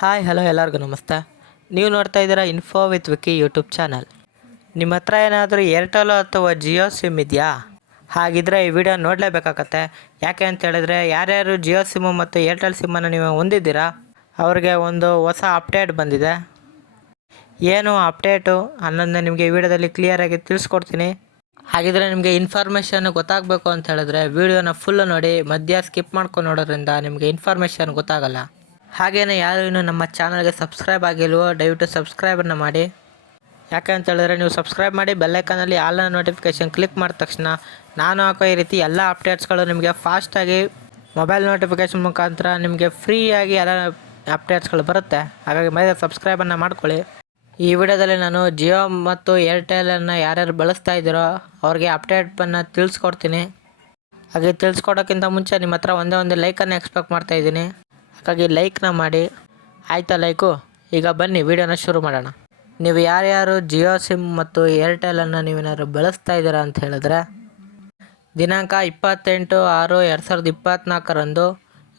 Hi, hello ಎಲ್ಲರಿಗೂ ನಮಸ್ತೆ. ನೀವು ನೋಡ್ತಾ ಇದ್ದೀರಾ info with Vicky YouTube channel ನಿಮ್ಮ ಹತ್ರ ಏನಾದರೂ ಏರ್ಟೆಲ್ ಅಥವಾ ಜಿಯೋ ಸಿಮ್ ಇದೆಯಾ? ಹಾಗಿದ್ರೆ ಈ ವಿಡಿಯೋ ನೋಡಲೇಬೇಕಾಗತ್ತೆ. ಯಾಕೆ ಅಂತ ಹೇಳಿದ್ರೆ ಯಾರ್ಯಾರು ಜಿಯೋ ಸಿಮ್ಮು ಮತ್ತು ಏರ್ಟೆಲ್ ಸಿಮ್ಮನ್ನು ನೀವು ಹೊಂದಿದ್ದೀರಾ, ಅವ್ರಿಗೆ ಒಂದು ಹೊಸ ಅಪ್ಡೇಟ್ ಬಂದಿದೆ. ಏನು ಅಪ್ಡೇಟು ಅನ್ನೋದನ್ನ ನಿಮಗೆ ಈ ವಿಡಿಯೋದಲ್ಲಿ ಕ್ಲಿಯರಾಗಿ ತಿಳಿಸ್ಕೊಡ್ತೀನಿ. ಹಾಗಿದ್ರೆ ನಿಮಗೆ ಇನ್ಫಾರ್ಮೇಷನ್ ಗೊತ್ತಾಗಬೇಕು ಅಂತ ಹೇಳಿದ್ರೆ ವಿಡಿಯೋನ ಫುಲ್ಲು ನೋಡಿ ಮಧ್ಯ ಸ್ಕಿಪ್ ಮಾಡ್ಕೊಂಡು ನೋಡೋದ್ರಿಂದ ನಿಮಗೆ ಇನ್ಫಾರ್ಮೇಷನ್ ಗೊತ್ತಾಗಲ್ಲ. ಹಾಗೆಯೇ ಯಾರು ಇನ್ನೂ ನಮ್ಮ ಚಾನಲ್ಗೆ ಸಬ್ಸ್ಕ್ರೈಬ್ ಆಗಿಲ್ವೋ, ದಯವಿಟ್ಟು ಸಬ್ಸ್ಕ್ರೈಬನ್ನು ಮಾಡಿ. ಯಾಕೆ ಅಂತ ಹೇಳಿದ್ರೆ ನೀವು ಸಬ್ಸ್ಕ್ರೈಬ್ ಮಾಡಿ ಬೆಲ್ಲೈಕನಲ್ಲಿ ಆಲ್ ನೋಟಿಫಿಕೇಷನ್ ಕ್ಲಿಕ್ ಮಾಡಿದ ತಕ್ಷಣ ನಾನು ಹಾಕೋ ಈ ರೀತಿ ಎಲ್ಲ ಅಪ್ಡೇಟ್ಸ್ಗಳು ನಿಮಗೆ ಫಾಸ್ಟಾಗಿ ಮೊಬೈಲ್ ನೋಟಿಫಿಕೇಷನ್ ಮುಖಾಂತರ ನಿಮಗೆ ಫ್ರೀಯಾಗಿ ಎಲ್ಲ ಅಪ್ಡೇಟ್ಸ್ಗಳು ಬರುತ್ತೆ. ಹಾಗಾಗಿ ಮೈದ ಸಬ್ಸ್ಕ್ರೈಬನ್ನು ಮಾಡ್ಕೊಳ್ಳಿ. ಈ ವಿಡಿಯೋದಲ್ಲಿ ನಾನು ಜಿಯೋ ಮತ್ತು ಏರ್ಟೆಲನ್ನು ಯಾರ್ಯಾರು ಬಳಸ್ತಾ ಇದ್ದೀರೋ ಅವ್ರಿಗೆ ಅಪ್ಡೇಟನ್ನು ತಿಳಿಸ್ಕೊಡ್ತೀನಿ. ಹಾಗೆ ತಿಳಿಸ್ಕೊಡೋಕ್ಕಿಂತ ಮುಂಚೆ ನಿಮ್ಮ ಹತ್ರ ಒಂದೇ ಒಂದು ಲೈಕನ್ನು ಎಕ್ಸ್ಪೆಕ್ಟ್ ಮಾಡ್ತಾ ಹಾಗಾಗಿ ಲೈಕ್ನ ಮಾಡಿ. ಆಯಿತಾ ಲೈಕು ಈಗ ಬನ್ನಿ, ವಿಡಿಯೋನ ಶುರು ಮಾಡೋಣ. ನೀವು ಯಾರ್ಯಾರು ಜಿಯೋ ಸಿಮ್ ಮತ್ತು ಏರ್ಟೆಲನ್ನು ನೀವೇನಾದ್ರು ಬಳಸ್ತಾ ಇದ್ದೀರಾ ಅಂತ ಹೇಳಿದ್ರೆ, ದಿನಾಂಕ ಇಪ್ಪತ್ತೆಂಟು ಆರು ಎರಡು ಸಾವಿರದ ಇಪ್ಪತ್ತ್ನಾಲ್ಕರಂದು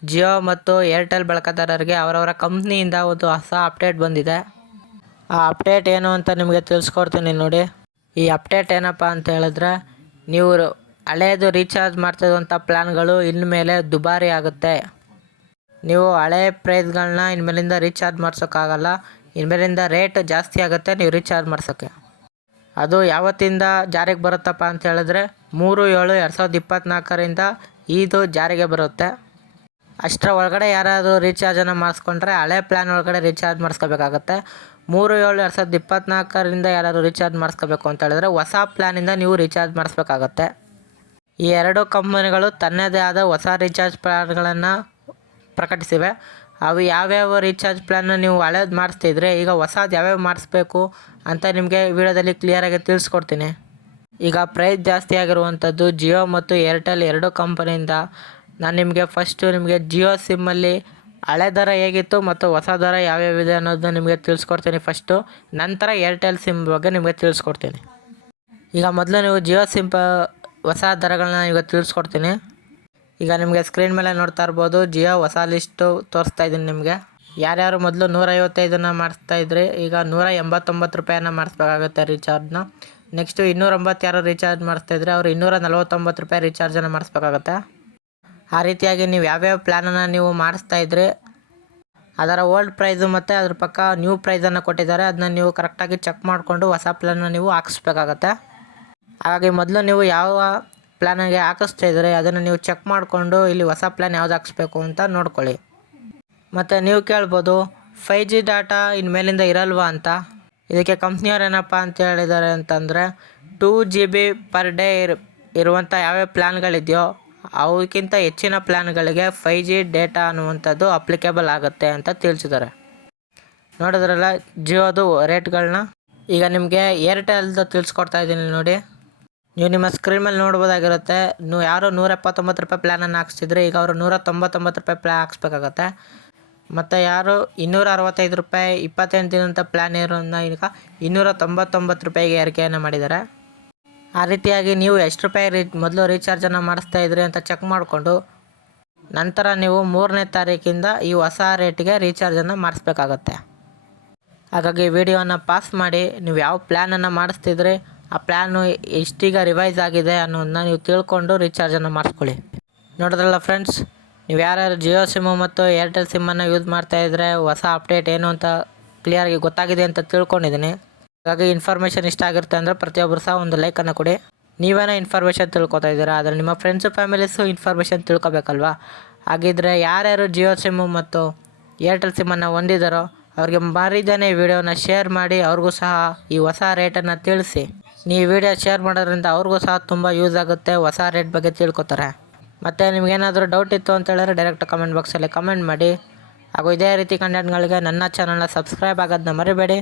ಜಿಯೋ ಮತ್ತು ಏರ್ಟೆಲ್ ಬಳಕೆದಾರರಿಗೆ ಅವರವರ ಕಂಪ್ನಿಯಿಂದ ಒಂದು ಹೊಸ ಅಪ್ಡೇಟ್ ಬಂದಿದೆ. ಆ ಅಪ್ಡೇಟ್ ಏನು ಅಂತ ನಿಮಗೆ ತಿಳಿಸ್ಕೊಡ್ತೀನಿ ನೋಡಿ. ಈ ಅಪ್ಡೇಟ್ ಏನಪ್ಪ ಅಂತ ಹೇಳಿದ್ರೆ, ನೀವು ಹಳೆಯದು ರೀಚಾರ್ಜ್ ಮಾಡ್ತಿರುವಂಥ ಪ್ಲ್ಯಾನ್ಗಳು ಇನ್ಮೇಲೆ ದುಬಾರಿ ಆಗುತ್ತೆ. ನೀವು ಹಳೆ ಪ್ರೈಸ್ಗಳನ್ನ ಇನ್ಮೇಲಿಂದ ರೀಚಾರ್ಜ್ ಮಾಡ್ಸೋಕ್ಕಾಗಲ್ಲ. ಇನ್ಮೇಲಿಂದ ರೇಟ್ ಜಾಸ್ತಿ ಆಗುತ್ತೆ, ನೀವು ರೀಚಾರ್ಜ್ ಮಾಡ್ಸೋಕ್ಕೆ. ಅದು ಯಾವತ್ತಿಂದ ಜಾರಿಗೆ ಬರುತ್ತಪ್ಪ ಅಂತ ಹೇಳಿದ್ರೆ ಮೂರು, ಏಳು, ಎರಡು ಸಾವಿರದ ಇಪ್ಪತ್ತ್ನಾಲ್ಕರಿಂದ ಇದು ಜಾರಿಗೆ ಬರುತ್ತೆ. ಅಷ್ಟರ ಒಳಗಡೆ ಯಾರಾದರೂ ರೀಚಾರ್ಜನ್ನು ಮಾಡಿಸ್ಕೊಂಡ್ರೆ ಹಳೆ ಪ್ಲ್ಯಾನ್ ಒಳಗಡೆ ರೀಚಾರ್ಜ್ ಮಾಡಿಸ್ಕೋಬೇಕಾಗತ್ತೆ. ಮೂರು, ಏಳು, ಎರಡು ಸಾವಿರದ ಇಪ್ಪತ್ತ್ನಾಲ್ಕರಿಂದ ಯಾರಾದರೂ ರೀಚಾರ್ಜ್ ಮಾಡಿಸ್ಕೋಬೇಕು ಅಂತ ಹೇಳಿದ್ರೆ ಹೊಸ ಪ್ಲ್ಯಾನಿಂದ ನೀವು ರೀಚಾರ್ಜ್ ಮಾಡಿಸ್ಬೇಕಾಗತ್ತೆ. ಈ ಎರಡು ಕಂಪನಿಗಳು ತನ್ನದೇ ಆದ ಹೊಸ ರೀಚಾರ್ಜ್ ಪ್ಲ್ಯಾನ್ಗಳನ್ನು ಪ್ರಕಟಿಸಿವೆ. ಅವು ಯಾವ್ಯಾವ ರೀಚಾರ್ಜ್ ಪ್ಲ್ಯಾನ್ನ ನೀವು ಹಳೇದು ಮಾಡಿಸ್ತಿದ್ರೆ ಈಗ ಹೊಸದು ಯಾವ್ಯಾವ ಮಾಡಿಸ್ಬೇಕು ಅಂತ ನಿಮಗೆ ವಿಡಿಯೋದಲ್ಲಿ ಕ್ಲಿಯರಾಗಿ ತಿಳಿಸ್ಕೊಡ್ತೀನಿ. ಈಗ ಪ್ರೈಸ್ ಜಾಸ್ತಿ ಆಗಿರುವಂಥದ್ದು ಜಿಯೋ ಮತ್ತು ಏರ್ಟೆಲ್ ಎರಡು ಕಂಪನಿಯಿಂದ ನಾನು ನಿಮಗೆ ಫಸ್ಟು ನಿಮಗೆ ಜಿಯೋ ಸಿಮ್ಮಲ್ಲಿ ಹಳೆ ದರ ಹೇಗಿತ್ತು ಮತ್ತು ಹೊಸ ದರ ಯಾವ್ಯಾವಿದೆ ಅನ್ನೋದನ್ನ ನಿಮಗೆ ತಿಳಿಸ್ಕೊಡ್ತೀನಿ ಫಸ್ಟು ನಂತರ ಏರ್ಟೆಲ್ ಸಿಮ್ ಬಗ್ಗೆ ನಿಮಗೆ ತಿಳಿಸ್ಕೊಡ್ತೀನಿ. ಈಗ ಮೊದಲು ನೀವು ಜಿಯೋ ಸಿಮ್ ಹೊಸ ದರಗಳನ್ನ ಈಗ ತಿಳಿಸ್ಕೊಡ್ತೀನಿ. ಈಗ ನಿಮಗೆ ಸ್ಕ್ರೀನ್ ಮೇಲೆ ನೋಡ್ತಾ ಇರ್ಬೋದು, ಜಿಯೋ ಹೊಸ ಲಿಸ್ಟು ತೋರಿಸ್ತಾ ಇದ್ದೀನಿ ನಿಮಗೆ. ಯಾರ್ಯಾರು ಮೊದಲು ನೂರೈವತ್ತೈದನ್ನ ಮಾಡಿಸ್ತಾ ಇದ್ರಿ, ಈಗ ನೂರ ಎಂಬತ್ತೊಂಬತ್ತು ರೂಪಾಯಿನ ಮಾಡಿಸ್ಬೇಕಾಗುತ್ತೆ ರೀಚಾರ್ಜ್ನ ನೆಕ್ಸ್ಟು ಇನ್ನೂರ ಒಂಬತ್ತು ಯಾರು ರೀಚಾರ್ಜ್ ಮಾಡಿಸ್ತಾ ಇದ್ರೆ ಅವರು ಇನ್ನೂರ ನಲ್ವತ್ತೊಂಬತ್ತು ರೂಪಾಯಿ ರೀಚಾರ್ಜನ್ನು ಮಾಡಿಸ್ಬೇಕಾಗತ್ತೆ. ಆ ರೀತಿಯಾಗಿ ನೀವು ಯಾವ್ಯಾವ ಪ್ಲ್ಯಾನನ್ನು ನೀವು ಮಾಡಿಸ್ತಾ ಇದ್ರಿ, ಅದರ ಓಲ್ಡ್ ಪ್ರೈಸು ಮತ್ತು ಅದ್ರ ಪಕ್ಕ ನ್ಯೂ ಪ್ರೈಸನ್ನು ಕೊಟ್ಟಿದ್ದಾರೆ ಅದನ್ನ ನೀವು ಕರೆಕ್ಟಾಗಿ ಚೆಕ್ ಮಾಡಿಕೊಂಡು ಹೊಸ ಪ್ಲ್ಯಾನ್ನ ನೀವು ಹಾಕಿಸ್ಬೇಕಾಗತ್ತೆ. ಹಾಗಾಗಿ ಮೊದಲು ನೀವು ಯಾವ ಪ್ಲ್ಯಾನಿಗೆ ಹಾಕಿಸ್ತಾ ಇದ್ದಾರೆ ಅದನ್ನು ನೀವು ಚೆಕ್ ಮಾಡಿಕೊಂಡು ಇಲ್ಲಿ ಹೊಸ ಪ್ಲ್ಯಾನ್ ಯಾವ್ದು ಹಾಕಿಸ್ಬೇಕು ಅಂತ ನೋಡ್ಕೊಳ್ಳಿ. ಮತ್ತು ನೀವು ಕೇಳ್ಬೋದು ಫೈ ಜಿ ಡಾಟಾ ಇನ್ಮೇಲಿಂದ ಇರಲ್ವಾ ಅಂತ. ಇದಕ್ಕೆ ಕಂಪ್ನಿಯವ್ರು ಏನಪ್ಪ ಅಂತ ಹೇಳಿದ್ದಾರೆ ಅಂತಂದರೆ two G B per day ಇರ್ ಇರುವಂಥ ಯಾವ್ಯಾವ ಪ್ಲ್ಯಾನ್ಗಳಿದೆಯೋ ಅವಕ್ಕಿಂತ ಹೆಚ್ಚಿನ ಪ್ಲ್ಯಾನ್ಗಳಿಗೆ ಫೈ ಜಿ ಡೇಟಾ ಅನ್ನುವಂಥದ್ದು ಅಪ್ಲಿಕೇಬಲ್ ಆಗುತ್ತೆ ಅಂತ ತಿಳಿಸಿದ್ದಾರೆ ನೋಡಿದ್ರಲ್ಲ, ಜಿಯೋದು ರೇಟ್ಗಳನ್ನ ಈಗ ನಿಮಗೆ ಏರ್ಟೆಲ್ದು ತಿಳಿಸ್ಕೊಡ್ತಾ ಇದ್ದೀನಿ ನೋಡಿ. ನೀವು ನಿಮ್ಮ ಸ್ಕ್ರೀನ್ ಮೇಲೆ ನೋಡ್ಬೋದಾಗಿರುತ್ತೆ. ನೀವು ಯಾರು ನೂರ ಎಪ್ಪತ್ತೊಂಬತ್ತು ರೂಪಾಯಿ ಪ್ಲ್ಯಾನನ್ನು ಹಾಕ್ಸಿದ್ರೆ ಈಗ ಅವರು ನೂರ ತೊಂಬತ್ತೊಂಬತ್ತು ರೂಪಾಯಿ ಪ್ಲ್ಯಾನ್ ಹಾಕ್ಸ್ಬೇಕಾಗತ್ತೆ. ಮತ್ತು ಯಾರು ಇನ್ನೂರ ಅರವತ್ತೈದು ರೂಪಾಯಿ ಇಪ್ಪತ್ತೆಂಟು ದಿನದ ಪ್ಲ್ಯಾನ್ ಇರೋದನ್ನ ಈಗ ಇನ್ನೂರ ತೊಂಬತ್ತೊಂಬತ್ತು ರೂಪಾಯಿಗೆ ಏರಿಕೆಯನ್ನು ಮಾಡಿದ್ದಾರೆ ಆ ರೀತಿಯಾಗಿ ನೀವು ಎಷ್ಟು ರೂಪಾಯಿ ರೀ ಮೊದಲು ರೀಚಾರ್ಜನ್ನು ಮಾಡಿಸ್ತಾ ಇದ್ರಿ ಅಂತ ಚೆಕ್ ಮಾಡಿಕೊಂಡು ನಂತರ ನೀವು ಮೂರನೇ ತಾರೀಕಿಂದ ಈ ಹೊಸ ರೇಟಿಗೆ ರೀಚಾರ್ಜನ್ನು ಮಾಡಿಸ್ಬೇಕಾಗತ್ತೆ. ಹಾಗಾಗಿ ವಿಡಿಯೋನ ಪಾಸ್ ಮಾಡಿ ನೀವು ಯಾವ ಪ್ಲ್ಯಾನನ್ನು ಮಾಡಿಸ್ತಿದ್ರಿ ಆ ಪ್ಲ್ಯಾನು ಎಷ್ಟೀಗ ರಿವೈಸ್ ಆಗಿದೆ ಅನ್ನೋದನ್ನ ನೀವು ತಿಳ್ಕೊಂಡು ರೀಚಾರ್ಜನ್ನು ಮಾಡಿಸ್ಕೊಳ್ಳಿ ನೋಡಿದ್ರಲ್ಲ ಫ್ರೆಂಡ್ಸ್ ನೀವು ಯಾರ್ಯಾರು ಜಿಯೋ ಸಿಮ್ಮು ಮತ್ತು ಏರ್ಟೆಲ್ ಸಿಮ್ಮನ್ನು ಯೂಸ್ ಮಾಡ್ತಾ ಇದ್ದರೆ ಹೊಸ ಅಪ್ಡೇಟ್ ಏನು ಅಂತ ಕ್ಲಿಯರಾಗಿ ಗೊತ್ತಾಗಿದೆ ಅಂತ ತಿಳ್ಕೊಂಡಿದ್ದೀನಿ. ಹಾಗಾಗಿ ಇನ್ಫಾರ್ಮೇಷನ್ ಇಷ್ಟ ಆಗಿರುತ್ತೆ ಅಂದರೆ ಪ್ರತಿಯೊಬ್ಬರು ಸಹ ಒಂದು ಲೈಕನ್ನು ಕೊಡಿ. ನೀವೇನೋ ಇನ್ಫಾರ್ಮೇಷನ್ ತಿಳ್ಕೊತಾ ಇದ್ದೀರಾ, ಆದರೆ ನಿಮ್ಮ ಫ್ರೆಂಡ್ಸು ಫ್ಯಾಮಿಲೀಸು ಇನ್ಫಾರ್ಮೇಷನ್ ತಿಳ್ಕೊಬೇಕಲ್ವಾ? ಹಾಗಿದ್ರೆ ಯಾರ್ಯಾರು ಜಿಯೋ ಸಿಮ್ಮು ಮತ್ತು ಏರ್ಟೆಲ್ ಸಿಮ್ಮನ್ನು ಹೊಂದಿದ್ದಾರೋ ಅವ್ರಿಗೆ ಮಾರಿದ್ದಾನೆ ವಿಡಿಯೋನ ಶೇರ್ ಮಾಡಿ ಅವ್ರಿಗೂ ಸಹ ಈ ಹೊಸ ರೇಟನ್ನು ತಿಳಿಸಿ. ನೀವು ವಿಡಿಯೋ ಶೇರ್ ಮಾಡೋದ್ರಿಂದ ಅವ್ರಿಗೂ ಸಹ ತುಂಬ ಯೂಸ್ ಆಗುತ್ತೆ. ಹೊಸ ರೇಟ್ ಬಗ್ಗೆ ತಿಳ್ಕೊತಾರೆ. ಮತ್ತು ನಿಮಗೇನಾದರೂ ಡೌಟ್ ಇತ್ತು ಅಂತ ಹೇಳಿದ್ರೆ ಡೈರೆಕ್ಟ್ ಕಮೆಂಟ್ ಬಾಕ್ಸಲ್ಲಿ ಕಮೆಂಟ್ ಮಾಡಿ. ಹಾಗೂ ಇದೇ ರೀತಿ ಕಂಟೆಂಟ್ಗಳಿಗೆ ನನ್ನ ಚಾನಲ್ನ ಸಬ್ಸ್ಕ್ರೈಬ್ ಆಗೋದನ್ನ ಮರಿಬೇಡಿ.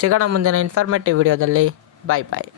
ಸಿಗೋಣ ಮುಂದಿನ ಇನ್ಫಾರ್ಮೇಟಿವ್ ವಿಡಿಯೋದಲ್ಲಿ ಬಾಯ್ ಬಾಯ್